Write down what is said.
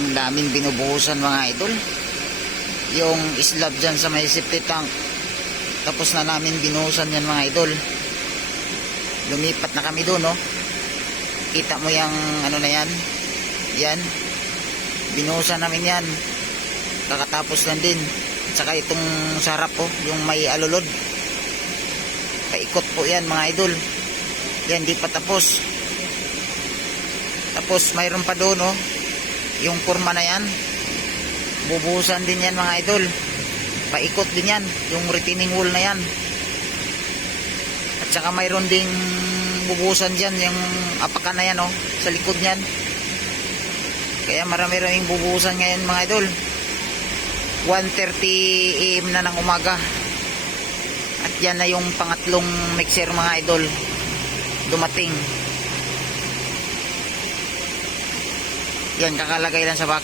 Ang daming binubuhusan mga idol. Yung slab dyan sa may safety tank, tapos na namin binuhusan yan mga idol. Lumipat na kami doon, no? Kita mo yung ano na yan. Yan. Binuhusan namin yan. Kakatapos lang din. At saka itong sarap po, yung may alulod. Paikot po yan mga idol. Yan, di pa tapos. Tapos mayroon pa doon, no? Yung kurma na yan. Bubuhusan din yan mga idol. Paikot din yan. Yung retaining wall na yan. At saka mayroon ding bubuhusan dyan. Yung apakan na yan, oh, sa likod nyan. Kaya marami-raming bubuhusan ngayon mga idol. 1:30 AM na ng umaga. At yan na yung pangatlong mixer mga idol. Dumating. Yan, kakalagay lang sa box.